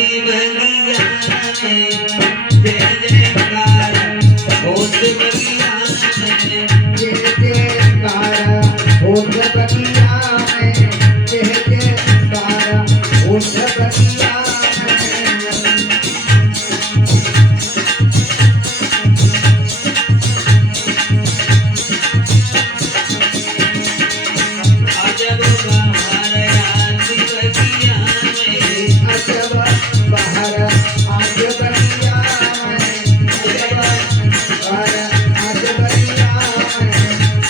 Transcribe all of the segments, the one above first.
बगिया में जय जयकार होत बगिया में जय जयकार होत बगिया में जय जयकार होत बगिया अजब बाहर आती बगिया में अजब बाहर आज बगिया में अजब बाहर आज बगिया में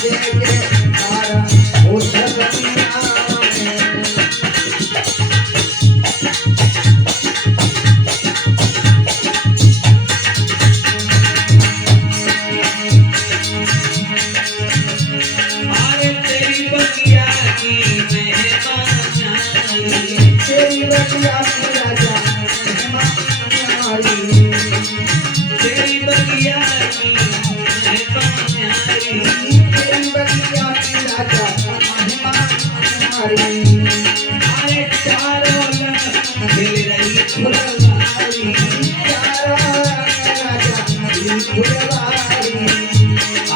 जय जयकार होत बगिया में अरे तेरी बगिया की महिमा न्यारी तेरी बगिया की राजा हमारी तेरी बगिया की महिमा न्यारी तेरी बगिया की राजा महिमा हमारी अरे चारों लग मिल रही फुलवारी चारों राजा की फुलवारी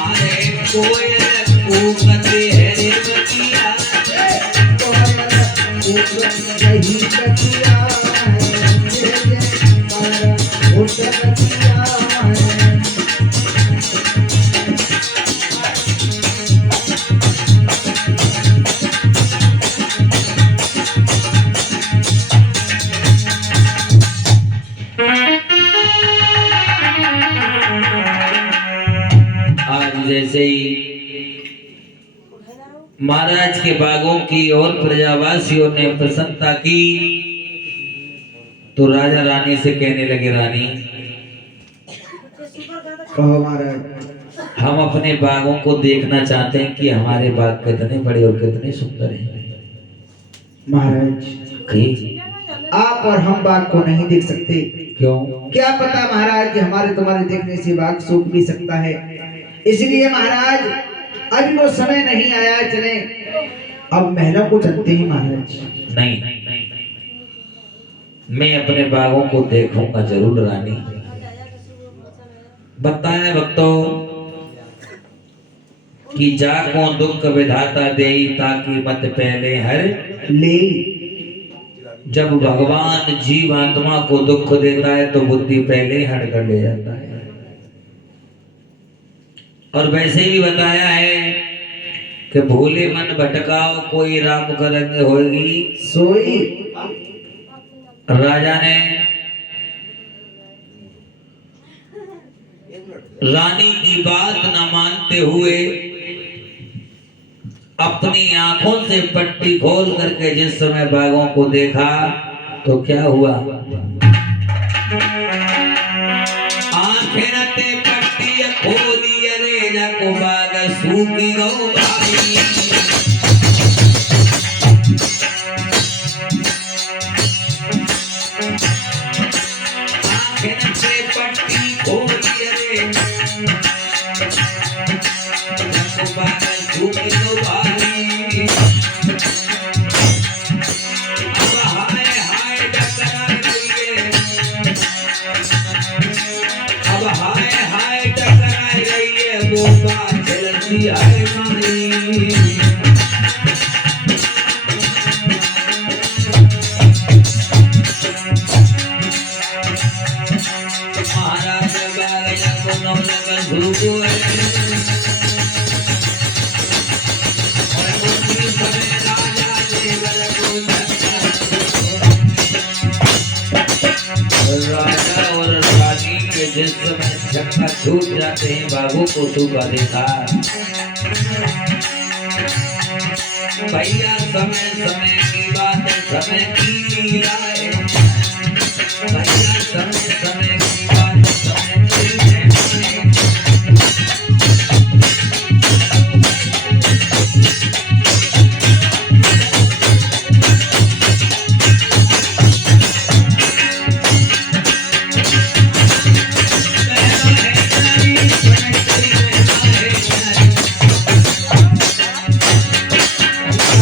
अरे कोयल कूकते है रे बगिया कोयल ऊपर रही बगिया जय जयकार होत बगिया आज जैसे ही महाराज के बागों की और प्रजावासियों ने प्रसन्नता की तो राजा रानी से कहने लगे, रानी कहो महाराज हम अपने बागों को देखना चाहते हैं कि हमारे बाग कितने बड़े और कितने सुंदर हैं। महाराज जी, आप और हम बाग को नहीं देख सकते। क्यों? क्या पता महाराज कि हमारे तुम्हारे देखने से बाग सूख भी सकता है, इसलिए महाराज अभी वो समय नहीं आया। चले अब महलों को चलते हैं महाराज। नहीं, मैं अपने बागों को देखूंगा जरूर रानी। बताए भक्तों कि जाको दुख विधाता देई ताकि मत पहले हर ले जब भगवान जीव आत्मा को दुख देता है तो बुद्धि पहले ही हट कर ले जाता है। और वैसे भी बताया है कि भूले मन भटकाओ कोई राम करंग होगी सोई। राजा ने रानी की बात न मानते हुए अपनी आंखों से पट्टी खोल करके जिस समय बागों को देखा तो क्या हुआ, आंखें नते पट्टी खोली अरे जाको बाग सूखी गो भाई। आंखें नते पट्टी खोली अरे जाको बाग सूखी गो भाई। अब हाय हाय टकरा रही है, अब हाय हाय टकरा रही है वो बात चलती है माई। महाराज बाग को नौ लगन भूगो और मुक्ति समय राजा देवर को राजा और रानी के जिस समय झटका छूट जाते हैं बाबू को सूखा देखा। भैया समय समय की बात समय की लीला है, भैया समय समय की बात समय की लीला है।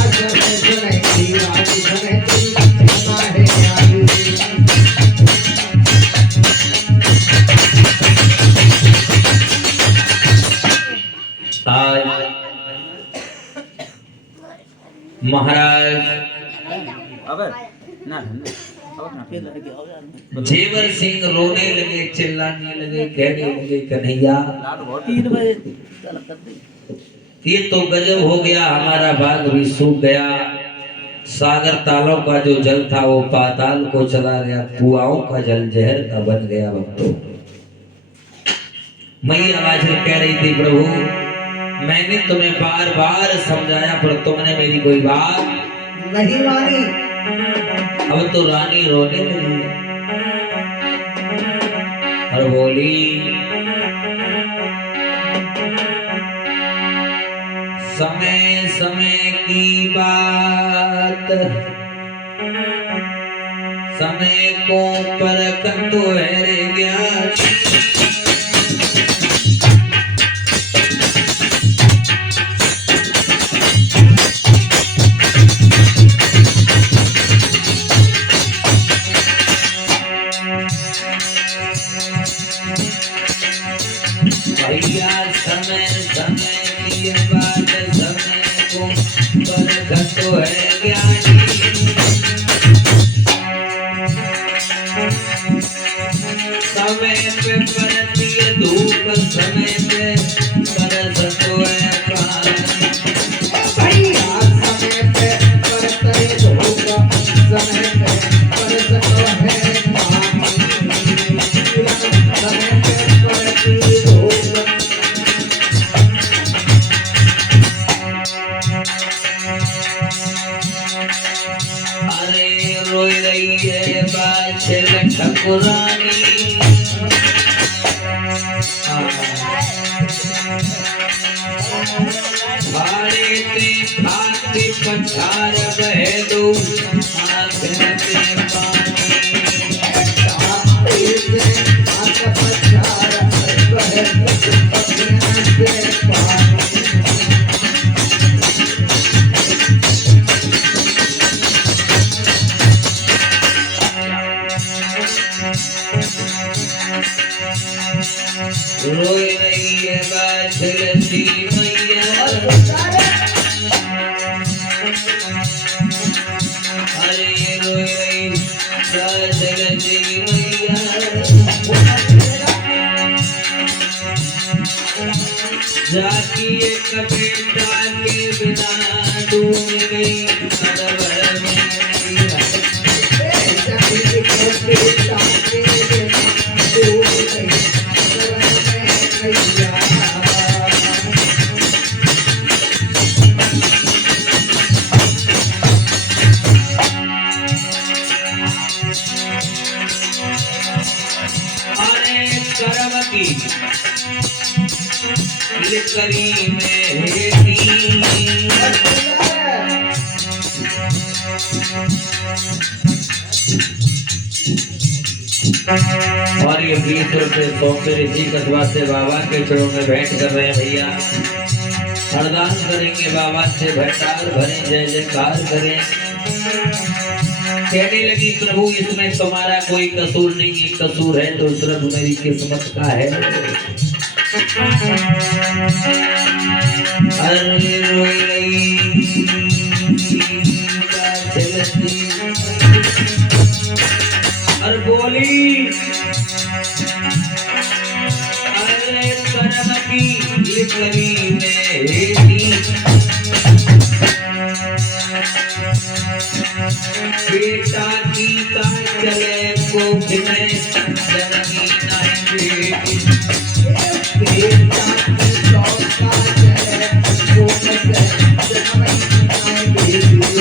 आज सुने तेरी बात सुने तेरी महाराज जेवर सिंह रोने लगे, चिल्लाने लगे, कहने लगे कन्हैया ये तो गजब हो गया, हमारा बाग भी सूख गया, सागर तालों का जो जल था वो पाताल को चला गया, कुआओं का जल जहर का बन गया। भक्तों मैया आवाज में कह रही थी प्रभु मैंने तुम्हें बार बार समझाया पर तुमने मेरी कोई बात नहीं मानी। अब तो रानी रोने लगी और बोली समय समय की बात समय को परख तो है रे ज्ञान। भैया समय समय की बात समय को परख तो है ज्ञानी। समय पे पड़ती है धूप समय पे बरस तो है पानी। भैया समय पे पड़ता है धूप समय पे बरस तो है पानी। समय पे पड़ती है धूप अरे रोई रही है बादशाह ठकुरानी। भाड़े ते खाते पछार बह दो आंखें से पानी। रोई रही है बादशाह मैया। अरे रोई रही बादशाह मैया। जाती एक बेटा के बिना डूब गई सरोवर में नैया। अरे कर्म की लिकरी में हेती। और ये 20 रुपए सौंपे ऋषि कस्बा से बाबा के चरणों में भेंट कर रहे हैं भैया। अरदास करेंगे बाबा से भंडार भरें जय जयकार करें। कहने लगी प्रभु इसमें तुम्हारा कोई कसूर नहीं है, कसूर है तो सिर्फ मेरी किस्मत का है। अरे रोई रही चलती और बोली अरे कर्म की लिकरी में हेती। बेटा गीता चले कोख में जननी नहीं बेटी। बेटा की चौका चले कोख से जननी नहीं बेटी।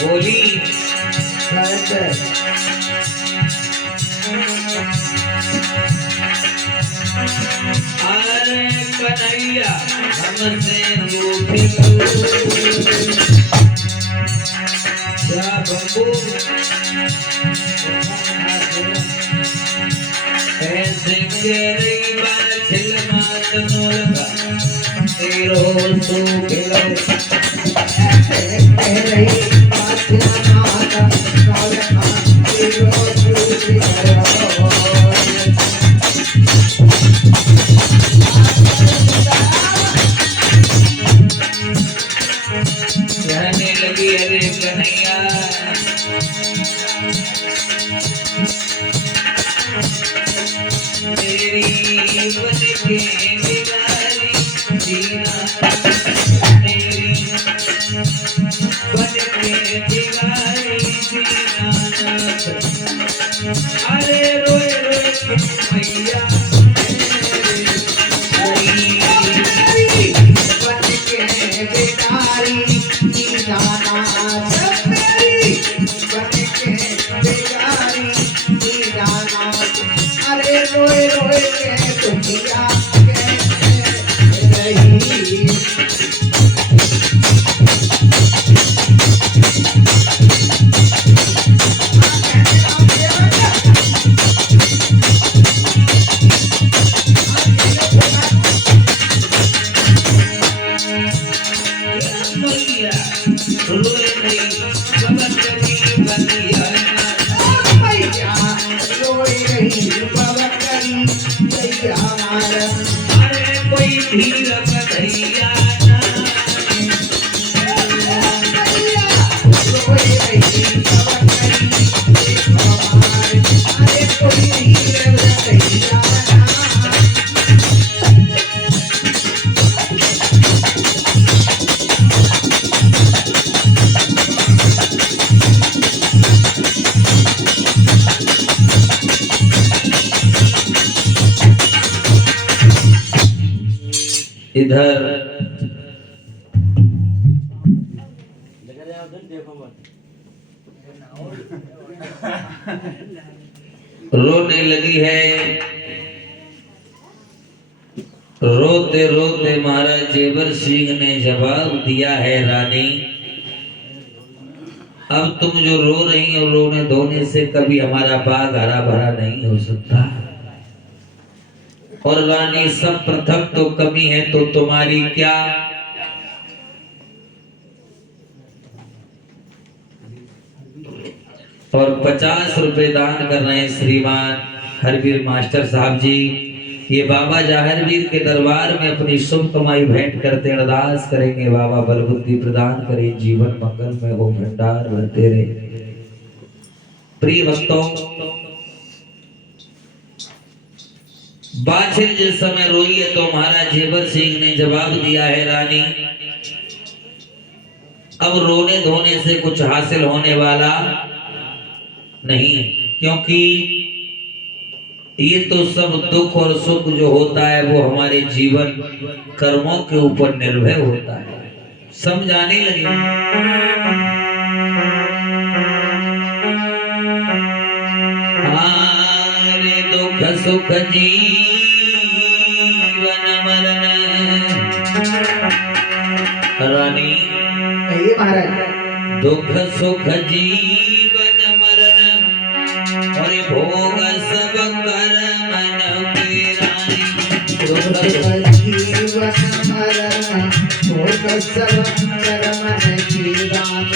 बोली अरे कन्हैया हमसे रूठी जा बंबू ऐसे केरी बाछिल मात नोलका तेरो सुखिलो। माता बिगारी दीनानाथ मेरी बन के बिगारी दीनानाथ अरे रोए रोए के मैया बन के बेकारी दीनानाथ मेरी बन के बेकारी दीनानाथ अरे रोए रोए के दुनिया के रही मैया रोए नहीं बबन करी बनिया मैया रोई रही बबकरी दैया मारा अरे कोई धीर बधैया ना मैया रोई रही बबकरी दैया मारा अरे कोई हीर दैया ना इधर रोने लगी है रोते रोते महाराज जेवर सिंह ने जवाब दिया है रानी अब तुम जो रो रही हो रोने धोने से कभी हमारा बाग हरा भरा नहीं हो सकता और रानी सब प्रथम तो कमी है तो तुम्हारी क्या और 50 रुपए दान कर रहे हैं श्रीमान हरवीर मास्टर साहब जी ये बाबा जाहिरवीर के दरबार में अपनी शुभ कमाई भेंट करते अरदास करेंगे बाबा बलबुद्धि प्रदान करें जीवन मंगल में हो भंडार भरते रहे प्रिय भक्तों बाछिल जिस समय रोई है तो महाराज जेवर सिंह ने जवाब दिया है रानी अब रोने धोने से कुछ हासिल होने वाला नहीं है क्योंकि ये तो सब दुख और सुख जो होता है वो हमारे जीवन कर्मों के ऊपर निर्भर होता है समझाने लगे हारे दुख सुख जीवन मरण रानी कहिए महाराज दुख सुख जीवन मरण और भोग सब कर्मन की रानी जीवन मरण भोग सब कर्मन की रानी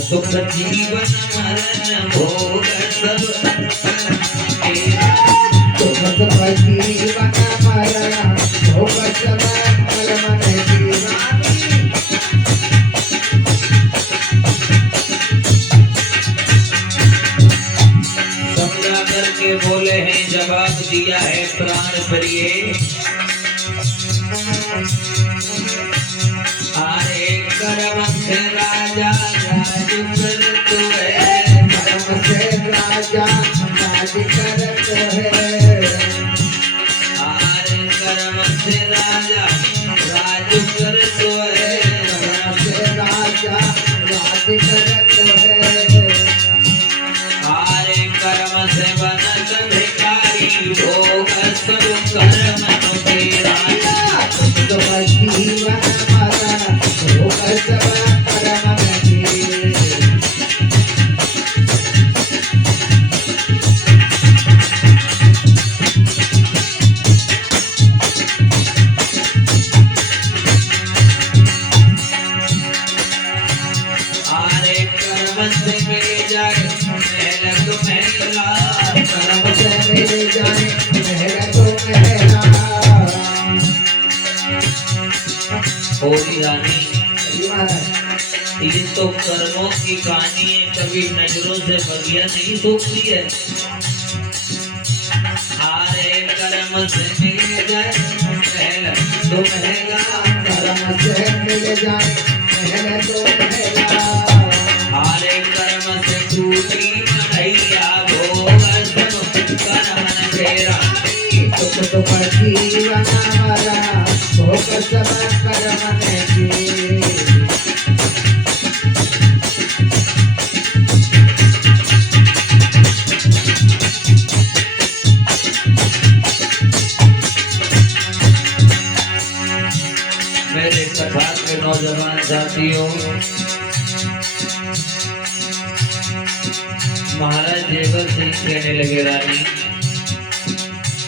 सुख जीवन मरण भोग सब जीवन मरण भोग सब कर्मन की रानी समझा करके बोले हैं जवाब दिया है प्राण प्रिय अरे कर्म से राजा राज करत है कर्म से राजा राज करत है अरे कर्म से राजा राज करत है कर्म से राजा राज करत है अरे कर्म से बनत भिखारी भोग सब कर्म के राजा जीवन मरण भोग सब कर्मन की करम से मिल जाए महल तो महला, करम से मिल जाए महल तो महला। होरी रानी जी महाराज, ये तो कर्मों की कहानी है, कभी नजरों से बगिया नहीं सूखती है। हारे कर्म से मिल जाए महल तो महला, करम से मिल जाए महल तो महला। हारे कर्म से टूटी मढ़ैया, भोग सब कर्म फेरा। सुख दुख जीवन हमारा भोग सब कर्म की। मेरे कथा के नौजवान साथियों, महाराज जेवर सिंह कहने लगे रानी,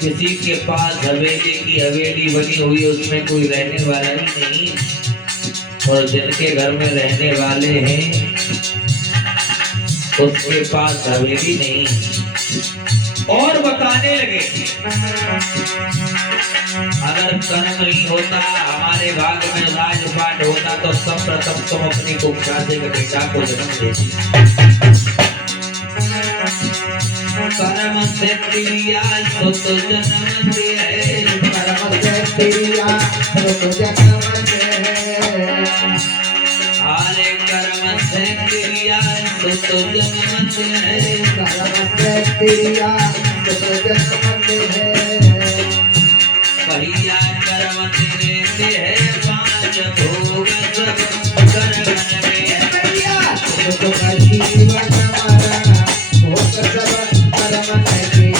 किसी के पास हवेली की हवेली बनी हुई उसमें कोई रहने वाला ही नहीं, और जिनके घर में रहने वाले हैं उसके पास हवेली नहीं। और बताने लगे, अगर कर्म ही होता, हमारे भाग में राजपाट होता तो सर्वप्रथम तुम अपनी कुख्या से बेटा को जन्म देती। कर्म से प्रिया सुत जन्म दे, कर्म से प्रिया सुत जन्म दे। हारे कर्म से प्रिया सुत जन्म दे, कर्म से प्रिया सुत जन्म दे। कहिया कर्म देते हैं पांच भोग सब कर्म में। भैया सुख का जीवन हमारा भोग सब कर्म की।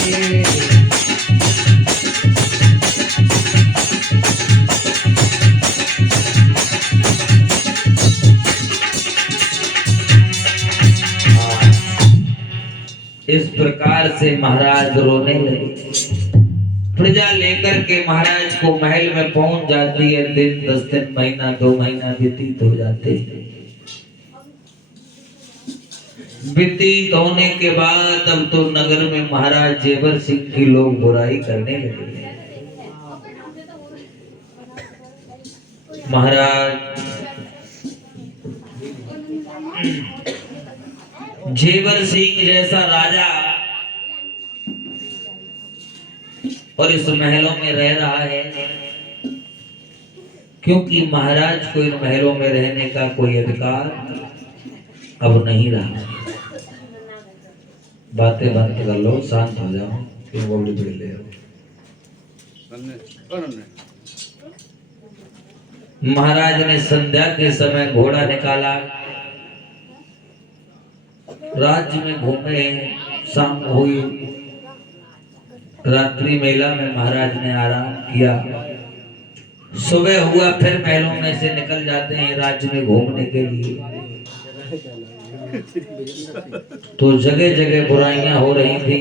इस प्रकार से महाराज रोने लगे। प्रजा लेकर के महाराज को महल में पहुंच जाती है। दिन 10 दिन, महीना 2 महीना व्यतीत हो जाते हैं। व्यतीत होने के बाद अब तो नगर में महाराज जेवर सिंह की लोग बुराई करने लगे। महाराज जेवर सिंह जैसा राजा और इस महलों में रह रहा है, क्योंकि महाराज को इन महलों में रहने का कोई अधिकार अब नहीं रहा। बातें बंद कर लो, शांत हो जाओ, क्यों बोली पड़ी ले। महाराज ने संध्या के समय घोड़ा निकाला, राज्य में घूमे, शाम हुई, रात्रि मेला में महाराज ने आराम किया। सुबह हुआ फिर महलों में से निकल जाते हैं राज्य में घूमने के लिए। तो जगह जगह बुराइयां हो रही थी।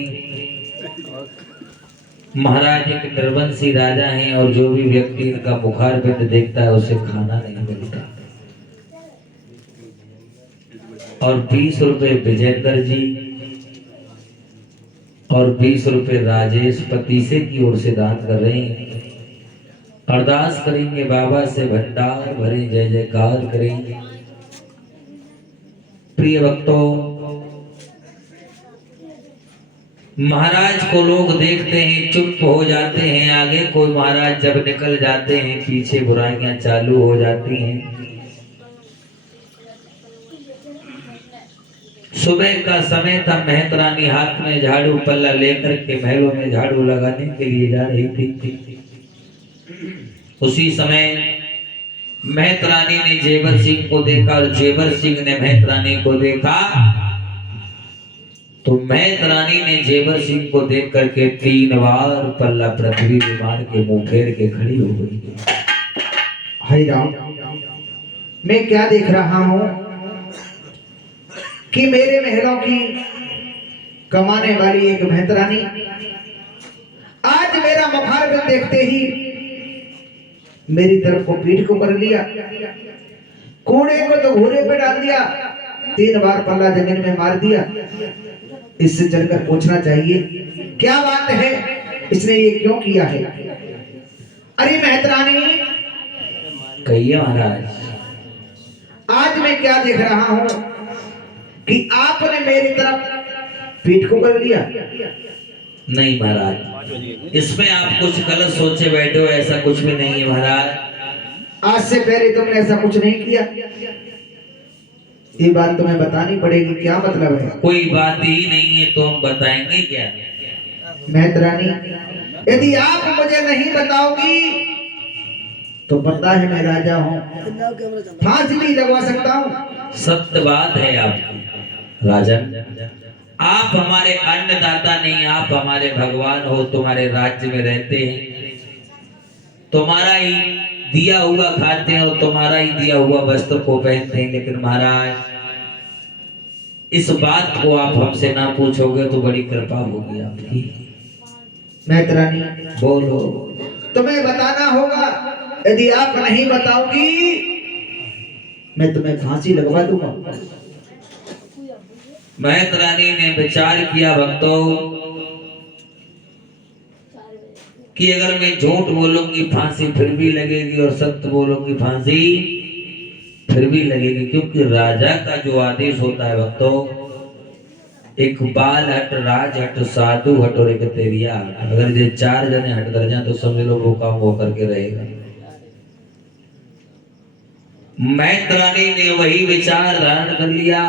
महाराज एक निर्वंशी राजा हैं और जो भी व्यक्ति इनका बुखार पिंड देखता है उसे खाना नहीं मिलता। और 20 रुपए विजेंद्र जी और 20 रुपए राजेश पतीसे की ओर से दान कर रहे हैं। अरदास करेंगे बाबा से, भंडार भरे, जय जयकार करेंगे। प्रिय भक्तों, महाराज को लोग देखते हैं, चुप हो जाते हैं। आगे कोई महाराज जब निकल जाते हैं, पीछे बुराइयां चालू हो जाती हैं। सुबह का समय था। महत रानी हाथ में झाड़ू पल्ला लेकर के महलों में झाड़ू लगाने के लिए जा रही थी। उसी समय महत रानी ने जेवर सिंह को देखा और जेवर सिंह ने महत रानी को देखा। तो महत रानी ने जेवर सिंह को देख करके 3 बार पल्ला पृथ्वी में मार के मुंह फेर के खड़ी हो गई। हरि राम, मैं क्या देख रहा हूं कि मेरे महलों की कमाने वाली एक महतरानी आज मेरा मुखारबिन देखते ही मेरी तरफ को पीठ को कर लिया, कूड़े को तो घूरे पे डाल दिया, 3 बार पल्ला जमीन में मार दिया। इससे चलकर पूछना चाहिए क्या बात है, इसने ये क्यों किया है। अरे मेहतरानी, कहिए महाराज। आज मैं क्या देख रहा हूँ कि आपने मेरी तरफ पीठ को कर लिया। नहीं महाराज, इसमें आप कुछ गलत सोचे बैठे हो, ऐसा कुछ भी नहीं है महाराज। आज से पहले तुमने ऐसा कुछ नहीं किया। ये बात तुम्हें बतानी पड़ेगी, क्या मतलब है। कोई बात ही नहीं है तो हम बताएंगे क्या। मेहतरानी, यदि आप मुझे नहीं बताओगी तो पता है मैं राजा हूँ, फांसी भी लगवा सकता हूँ। सत्य बात है आपकी राजन। आप हमारे अन्नदाता नहीं, आप हमारे भगवान हो। तुम्हारे राज्य में रहते हैं, तुम्हारा ही दिया हुआ खाते हैं और तुम्हारा ही दिया हुआ वस्त्र को पहनते हैं। लेकिन महाराज, इस बात को आप हमसे ना पूछोगे तो बड़ी कृपा होगी आपकी। मेहतरानी, बोलो। तुम्हें बताना होगा, यदि आप नहीं बताओगी मैं तुम्हें फांसी लगवा दूंगा। मेहतरानी ने विचार किया भक्तों कि अगर मैं झूठ बोलूंगी फांसी फिर भी लगेगी और सत्य बोलूंगी फांसी फिर भी लगेगी, क्योंकि राजा का जो आदेश होता है भक्तों, एक बाल हट, राज हट, साधु हट और एक तेरिया हट। अगर ये 4 जने हट कर जाए तो समझ लो वो काम वो करके रहेगा। मैत्राणी ने वही विचार धारण कर लिया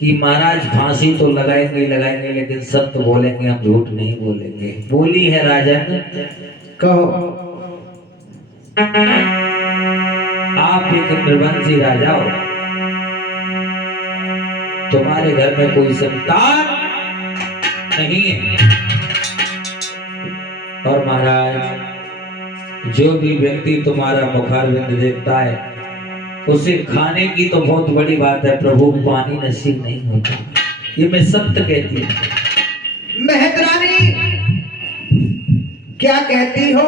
कि महाराज फांसी तो लगाएंगे लगाएंगे, लेकिन सत्य बोलेंगे, हम झूठ नहीं बोलेंगे। बोली है राजन, कहो। आप एक निर्वंशी राजा हो, तुम्हारे घर में कोई संतान नहीं है, और महाराज जो भी व्यक्ति तुम्हारा मुखारविंद देखता है उसे खाने की तो बहुत बड़ी बात है, प्रभु पानी नसीब नहीं होता। ये मैं सत्य कहती हूँ। मेहतरानी, क्या कहती हो।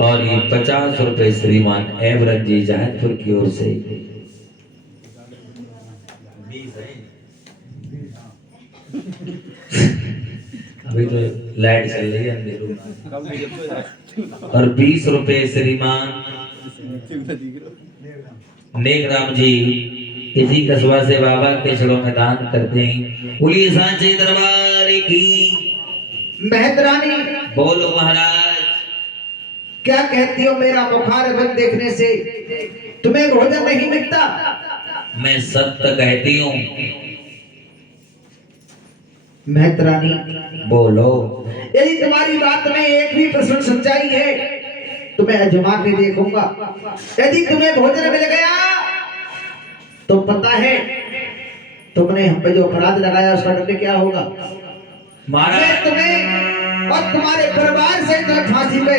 और ये 50 रुपए श्रीमान एवरन जी जहाजपुर की ओर से। अभी तो लाइट चल रही है अंधेरों में। और 20 रुपए श्रीमान नेकराम जी इसी कस्बा से बाबा के चरणों में दान करते हैं। बोलिए सांचे दरबार की। मेहतरानी, बोलो महाराज। क्या कहती हो, मेरा बुखार बंद देखने से तुम्हें भोजन नहीं मिलता। मैं सत्य कहती हूँ। मेहतरानी, बोलो। यदि तुम्हारी बात में एक भी परसेंट सच्चाई है तो मैं अजमा के देखूंगा। यदि तुम्हें भोजन मिल गया तो पता है तुमने हम पे जो अपराध लगाया उसका दंड क्या होगा। मैं तुम्हें और तुम्हारे परिवार से तो फांसी पे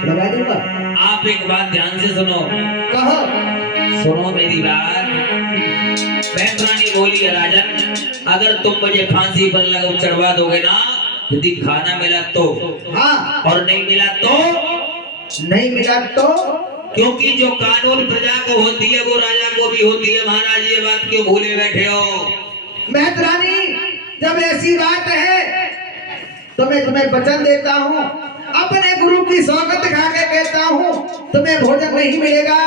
लगा दूंगा। आप एक बात ध्यान से सुनो। कहो। सुनो मेरी बात। मेहतरानी बोली है राजन, अगर तुम मुझे फांसी पर लगा चढ़वा दोगे ना, यदि खाना मिला तो हाँ, और नहीं मिला तो नहीं मिला तो, क्योंकि जो कानून प्रजा को होती है वो राजा को भी होती है। महाराज ये बात क्यों भूले बैठे हो। मेहतरानी, जब ऐसी बात है तो मैं तुम्हें वचन देता हूँ, अपने गुरु की सौगंध खा के कहता हूँ, तुम्हें भोजन नहीं मिलेगा,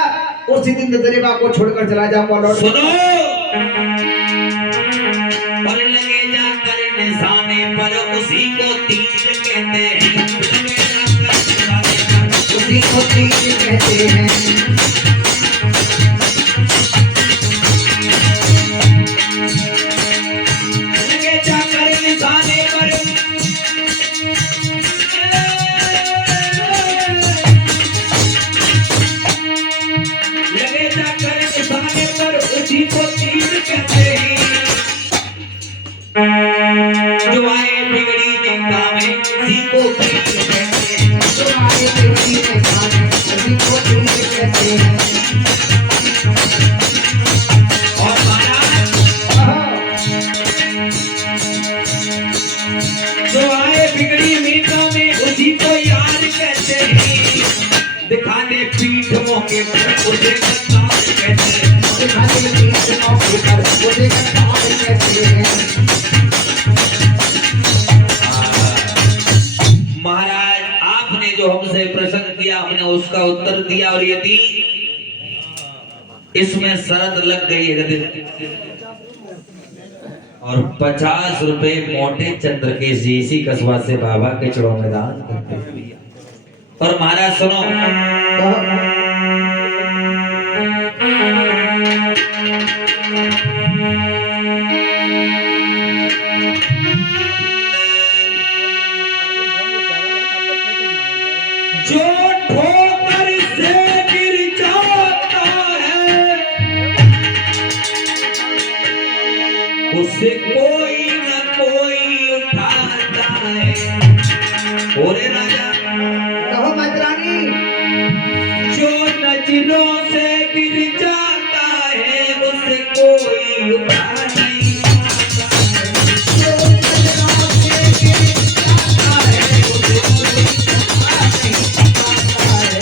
उसी दिन दरिया को छोड़कर चला जाऊंगा। सुनो, पर लगे जाकर निशाने पर उसी को तीर कहते हैं, उसी को तीर कहते हैं। लगे जाकर निशाने पर उसी को तीर कहते हैं। जो आए बिगड़ी में कामे उसी को तीर कहते हैं। जो आए बिगड़ी में कामे उसी को तीर कहते हैं। और महाराज, जो आए बिगड़ी में कामे उसी को यार कहते हैं। दिखाने पीठ मुँह मौके पर उसे गद्दार कहते हैं। खाली तीर मौके पर उसे गद्दार कहते हैं। महाराज आपने जो हमसे प्रश्न किया हमने उसका उत्तर दिया, और यदि इसमें शरत लग गई है और 50 रुपए मोटे चंद्रकेश जी इसी कस्बा से बाबा के चरणों में दान करते हैं। और महाराज सुनो, जो ठोकर से गिर जाता है उसे कोई न कोई उठाता है। ओरे राजा कहो मातरानी, जो नजरों से गिर जाता है उसे कोई उठा नहीं पाता है। जो नजरों से गिर जाता है उसे कोई उठा नहीं पाता है।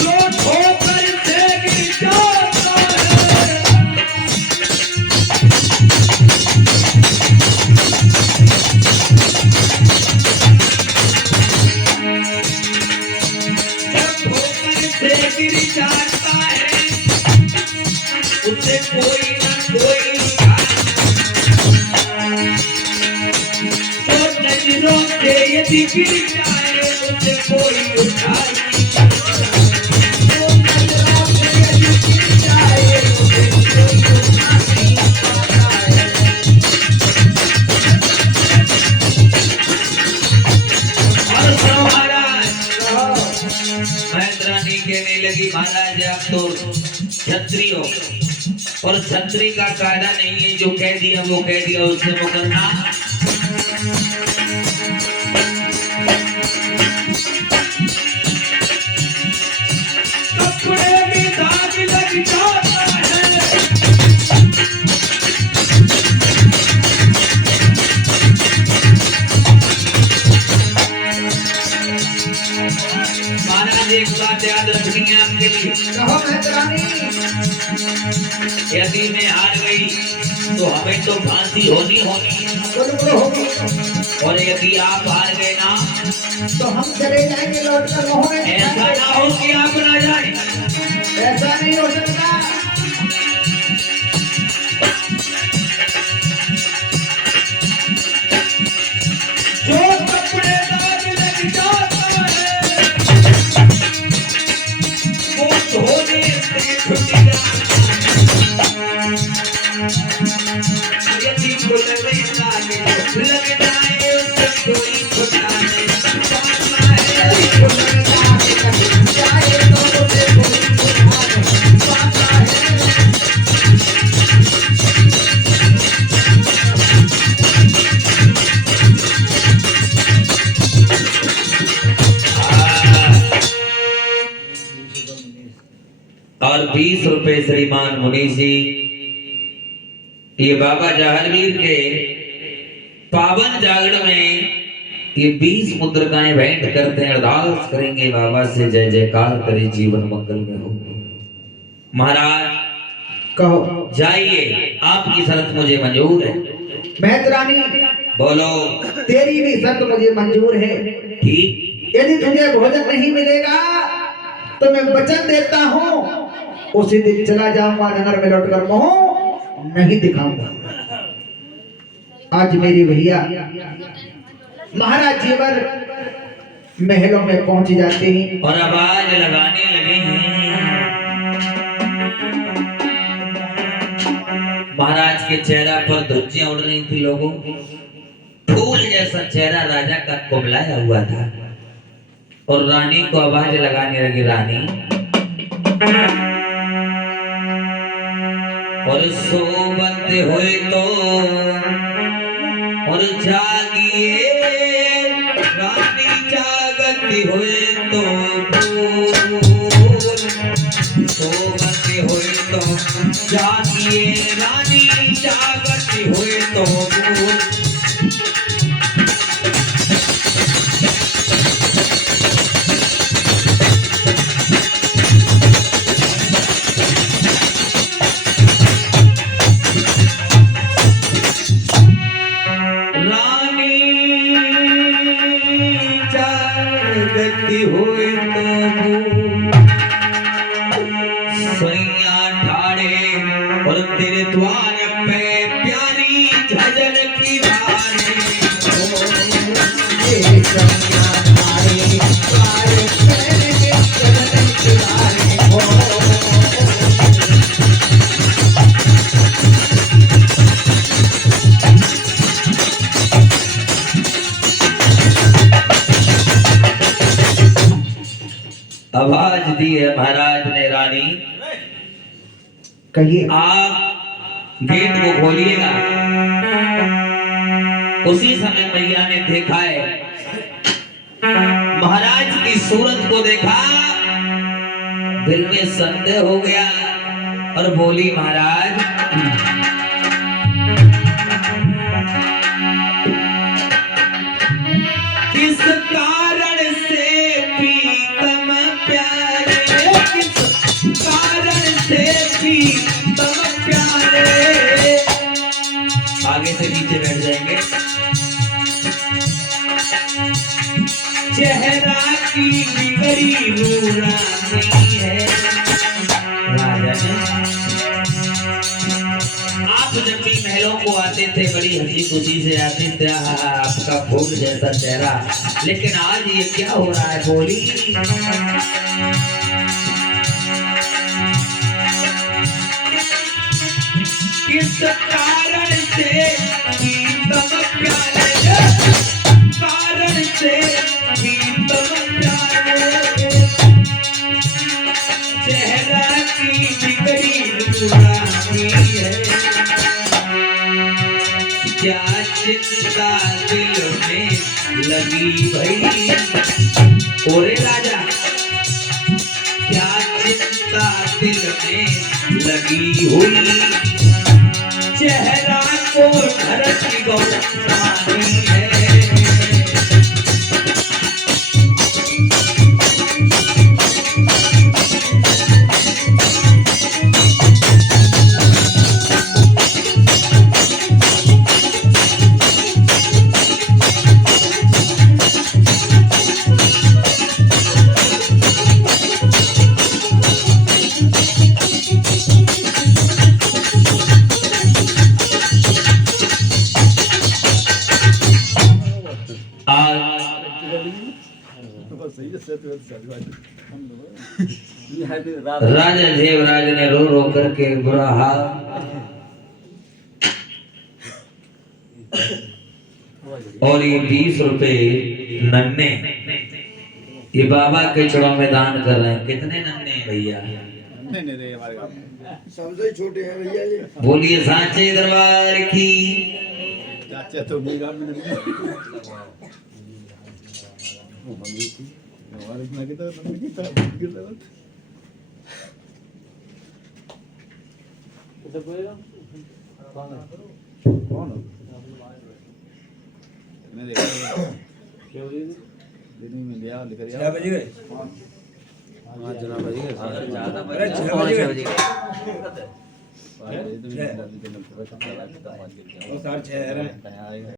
जो ठोकर से गिर जाता है से गिर जाता है उसे कोई न कोई तो नजरों से यदि गिर जाए उसे कोई उठा नहीं सकता। तो नजरों से यदि गिर जाए उसे कोई उठा नहीं सकता है। और सुनो महाराज, मैत्रानी कहने लगी महाराज आप तो क्षत्रिय हो और क्षत्रिय का कायदा नहीं है, जो कह दिया वो कह दिया, उससे मुकरना। कपड़े में दाग लग जाता है महाराज, एक बात याद रखनी है आपके लिए। कहो मातरानी, यदि मैं हार गई तो हमें तो फांसी होनी है, बोलो होगी, और यदि आप हार गए ना तो हम चले जाएंगे लौट कर मोह में। ऐसा ना हो कि आप ना जाए। ऐसा नहीं हो सकता। जो कपड़े दाग लग जाता है वो धोने से छूट जाता है। यदि कोई लग जाए उससे कोई छुटा नहीं पाता है। जाए तो उसे कोई उठा नहीं पाता है। और 20 रुपए श्रीमान मुनीष जी ये बाबा जाहरवीर के पावन जागरण में ये 20 मुद्रिकाएं भेंट करते हैं, अरदास करेंगे बाबा से, जय जयकार करे जीवन मंगल में हो। महाराज कहो, जाइए, आपकी शर्त मुझे मंजूर है। मैत्रानी बोलो। तेरी भी शर्त मुझे मंजूर है। ठीक। यदि तुझे भोजन नहीं मिलेगा तो मैं वचन देता हूँ उसी दिन चला जाऊंगा नगर में, लौटकर मोह नहीं दिखाऊंगा। आज मेरी भैया महाराज जीवर महलों में पहुंच जाते हैं और आवाज लगाने लगे हैं। महाराज के चेहरा पर धुज्जियां उड़ रही थी, लोगों फूल जैसा चेहरा राजा का कुमलाया हुआ था। और रानी को आवाज लगाने लगी, रानी और सोबत हुए तो और जागिए, रानी जागत हुए तो सोबत हुए तो जागिए रानी जागत हुए तो भूल। रानी जागत हुए तो भूल। सैया ठाड़े और तेरे द्वार पे प्यारी झजर की बारे ये सैया ठाड़े द्वार पे झजर की बारे हो। आवाज दी है महाराज ने रानी, कहिए। आप गेट को खोलिएगा। उसी समय मैया ने देखा है, महाराज की सूरत को देखा, दिल में संदेह हो गया और बोली महाराज किस कारण से प्रीतम प्यारे, किस कारण से प्रीतम प्यारे। आगे से नीचे बैठ जाएंगे। चेहरा की बिगड़ी रूरानी है। राजा ने आप जब भी महलों को आते थे बड़ी हंसी खुशी से आते थे, आपका फूल जैसा चेहरा, लेकिन आज ये क्या हो रहा है? बोली किस कारण से प्रीतम प्यारे, कारण से प्रीतम प्यारे। चेहरा की बिगड़ी रूरानी है। क्या चिंता दिल में लगी भई, ओरे राजा क्या चिंता दिल में लगी हुई। चेहरा को धरती गौरवानी है। राजा देवराज ने रो रो करके बुरा हाल, और ये 20 रुपए नन्हे ये बाबा के चरणों में दान कर रहे हैं। कितने नन्हे हैं भैया? सबसे छोटे हैं भैया ये। बोलिए सांचे दरबार की। चाचा तो मीरा में नहीं हमारे इतना की तरह की तरह कौन मैं देखा क्या दिन में लिया लेकर 6 बज गए। हाँ जनाब बज गए। अरे 6 बज गए। 6:30 है।